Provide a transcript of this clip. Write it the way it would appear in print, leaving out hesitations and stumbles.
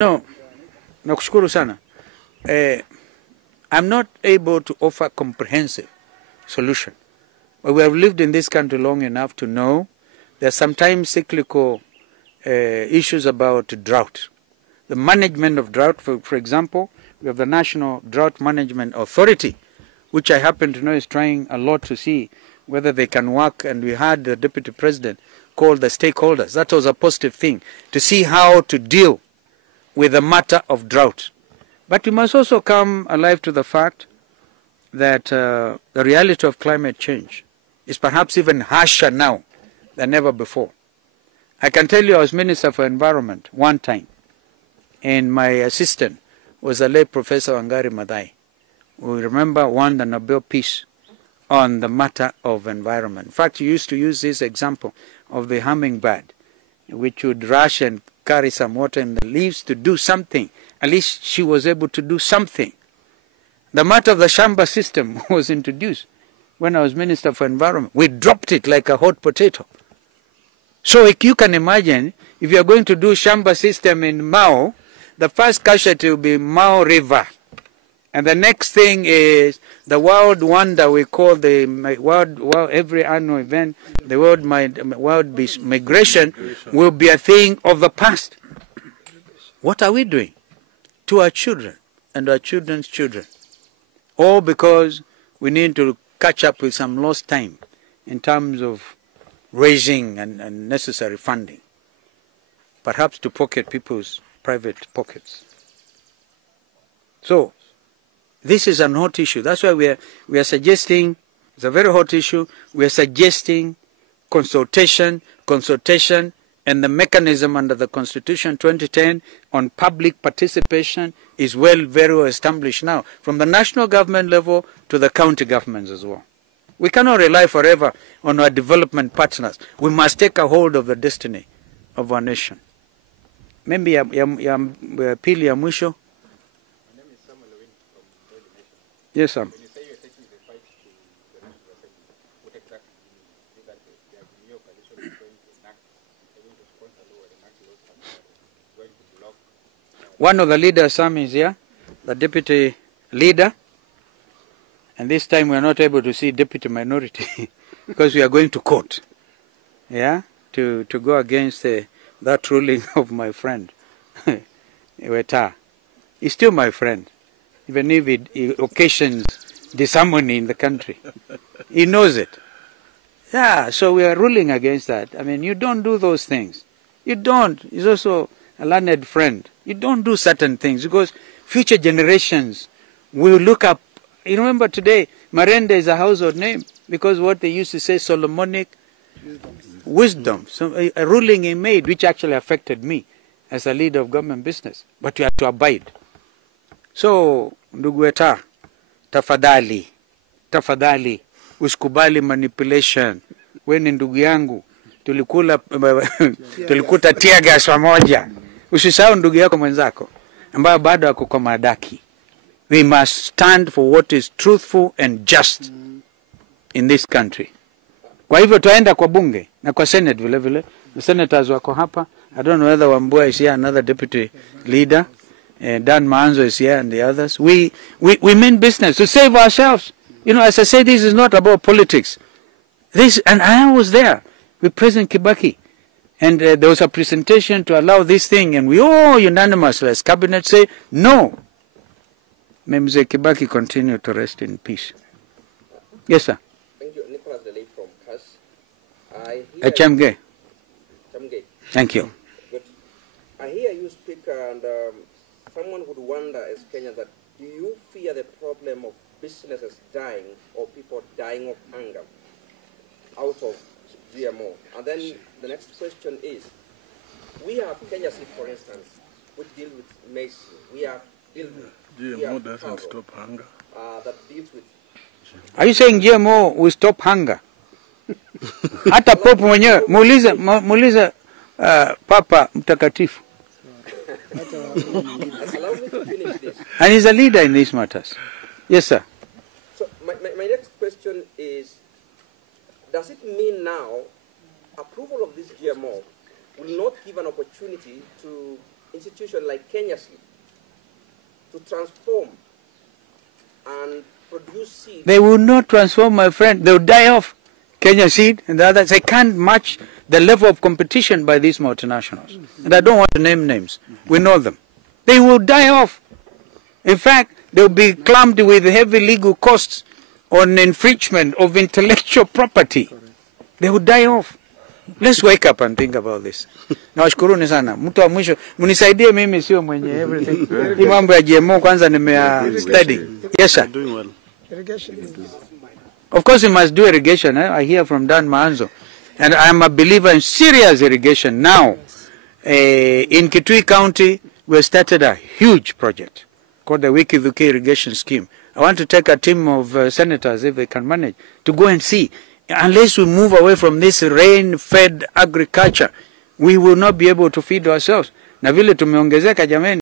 No, nakushukuru sana. I'm not able to offer comprehensive solution. But we have lived in this country long enough to know there are sometimes cyclical issues about drought. The management of drought, for example, we have the National Drought Management Authority, which I happen to know is trying a lot to see whether they can work, and we had the Deputy President call the stakeholders. That was a positive thing, to see how to deal with the matter of drought. But we must also come alive to the fact that the reality of climate change is perhaps even harsher now than ever before. I can tell you I was Minister for Environment one time, and my assistant was a late Professor Wangari Maathai, who remember won the Nobel Peace on the matter of environment. In fact, he used to use this example of the hummingbird, which would rush and carry some water in the leaves to do something. At least she was able to do something. The matter of the Shamba system was introduced when I was Minister for Environment. We dropped it like a hot potato. So if you can imagine, if you are going to do Shamba system in Mao, the first casualty will be Mao River. And the next thing is the world wonder we call the world every annual event, the world migration will be a thing of the past. What are we doing to our children and our children's children? All because we need to catch up with some lost time in terms of raising and necessary funding, perhaps to pocket people's private pockets. So this is a hot issue. That's why we are suggesting, it's a very hot issue, we are suggesting consultation, and the mechanism under the Constitution 2010 on public participation is very well established now, from the national government level to the county governments as well. We cannot rely forever on our development partners. We must take a hold of the destiny of our nation. Maybe pili ya mwisho. Yes, sir. When you say you're taking the fight to the National Assembly, what exactly do you mean? Is that the Azimio coalition is going to enact, going to sponsor law or enact laws going to block? One of the leaders, Sam, is here, the deputy leader, and this time we are not able to see deputy minority because we are going to court, yeah, to go against that ruling of my friend, Weta. He's still my friend. Even if it occasions disharmony in the country. He knows it. Yeah, so we are ruling against that. I mean, you don't do those things. You don't. He's also a learned friend. You don't do certain things because future generations will look up. You remember today, Marenda is a household name because what they used to say, Solomonic wisdom. So a ruling he made which actually affected me as a leader of government business. But you have to abide. So, ndugu Weta, tafadhali, usikubali manipulation. We ni ndugu yangu, tulikuta tear gas pamoja. Usisahau ndugu yako mwenzako, ambaye bado ako kwa madaki. We must stand for what is truthful and just in this country. Kwa hivyo tuaenda kwa bunge na kwa senate vile vile. The senators wako hapa. I don't know whether Wambua is here, another deputy leader. Dan Manzo is here and the others. We mean business to save ourselves. You know, as I say, this is not about politics. And I was there with President Kibaki. And there was a presentation to allow this thing, and we all unanimously as cabinet say, no. May Mzee Kibaki continue to rest in peace. Yes, sir. Thank you. Nicholas Delay from CAS. HMG. Thank you. Good. I hear you speak, and someone would wonder as Kenyans that do you fear the problem of businesses dying or people dying of hunger out of GMO? And then the next question is, we have Kenya Seed, for instance, which deal with maize. We have GMO doesn't stop hunger. That deals with. Are you saying GMO will stop hunger? Hata Pope mwenyewe muulize Papa Mtakatifu. Allow me to finish this. And he's a leader in these matters. Yes, sir. So my next question is, does it mean now approval of this GMO will not give an opportunity to institution like Kenya Seed to transform and produce seed? They will not transform, my friend. They will die off. Kenya Seed and the others, they can't match the level of competition by these multinationals. And I don't want to name names. We know them. They will die off. In fact, they will be clamped with heavy legal costs on infringement of intellectual property. They will die off. Let's wake up and think about this. Nawashukuruni sana. Mtu wa mwisho, mnisaidie mimi sio mwenye everything. Hii mambo ya GMO kwanza nimea study. Yes sir. Doing well. Irrigation. Of course we must do irrigation. I hear from Dan Maanzo. And I am a believer in serious irrigation now. In Kitui County, we started a huge project called the Wiki-Dhuki Irrigation Scheme. I want to take a team of senators, if they can manage, to go and see. Unless we move away from this rain-fed agriculture, we will not be able to feed ourselves. Na vile tumeongezeka jameni.